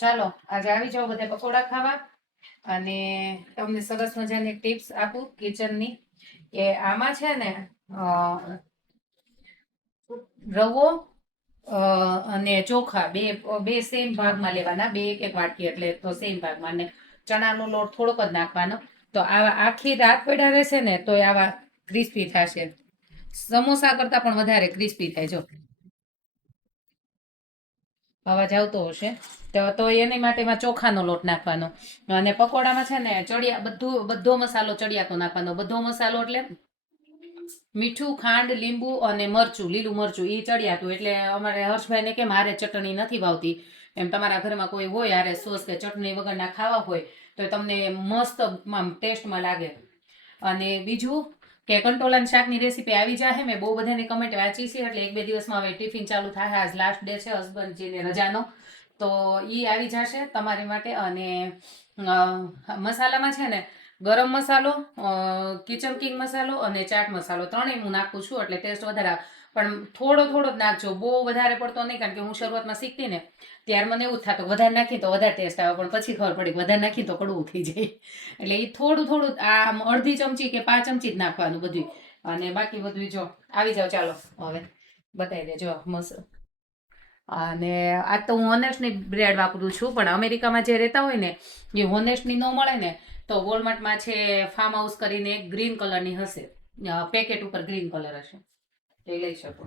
ચાલો, આજે આવી જાઓ બધા પકોડા ખાવા અને તમને સરસ મજાની ટિપ્સ આપું કિચનની કે આમાં છે ને રવો અને ચોખા બે બે સેમ ભાગમાં લેવાના, બે એક એક વાટકી એટલે તો સેમ ભાગમાં ને ચણાનો લોટ થોડોક જ નાખવાનો. તો આવા આખી રાત પડ્યા રહેશે ને તો આવા ક્રિસ્પી થશે. સમોસા કરતાં પણ વધારે ક્રિસ્પી થાય. જો અવાજ આવતો હશે. તો એની માટે એમાં ચોખાનો લોટ નાખવાનો. અને પકોડામાં છે ને ચડિયા બધું, બધો મસાલો ચડિયાતો નાખવાનો. બધો મસાલો એટલે મીઠું, ખાંડ, લીંબુ અને મરચું, લીલું મરચું એ ચડિયાતું. એટલે અમારે હર્ષભાઈને કે મારે ચટણી નથી ભાવતી. એમ તમારા ઘરમાં કોઈ હોય હારે સોસ કે ચટણી વગરના ખાવા હોય, તો તમને મસ્ત આમ ટેસ્ટમાં લાગે. અને બીજું કે કંટોલાની શાકની રેસીપી આવી જાય મેં બહુ બધાની કમેન્ટ વાંચી છે, એટલે એક બે દિવસમાં હવે ટિફિન ચાલુ થાય. આજ લાસ્ટ ડે છે હસબન્ડજીને રજાનો. તો એ આવી જશે તમારી માટે. અને મસાલામાં છે ને ગરમ મસાલો કિચન કિંગ મસાલો અને ચાટ મસાલો. ત્રણેય હું નાખું છું એટલે ટેસ્ટ વધારે પણ થોડો થોડો જ નાખજો. બહુ વધારે પડતો નહીં, કારણ કે હું શરૂઆતમાં શીખતી ને, ત્યારે મને એવું થતું વધારે નાખી તો વધારે ટેસ્ટ આવે, પણ પછી ખબર પડી વધારે નાખી તો કડવું થઈ જાય. એટલે એ થોડું થોડું આમ અડધી ચમચી કે પાંચ ચમચી જ નાખવાનું બધું અને બાકી બધું જો, આવી જાઓ ચાલો. હવે બતાવી દેજો મસ્ત અને આ તો હું હોનેસ્ટની બ્રેડ વાપરું છું, પણ અમેરિકામાં જે રહેતા હોય ને, એ હોનેસ્ટની ન મળે ને તો વોલમાર્ટમાં છે ફાર્મ હાઉસ કરીને ગ્રીન કલરની હશે. પેકેટ ઉપર ગ્રીન કલર હશે. એ લઈ શકો.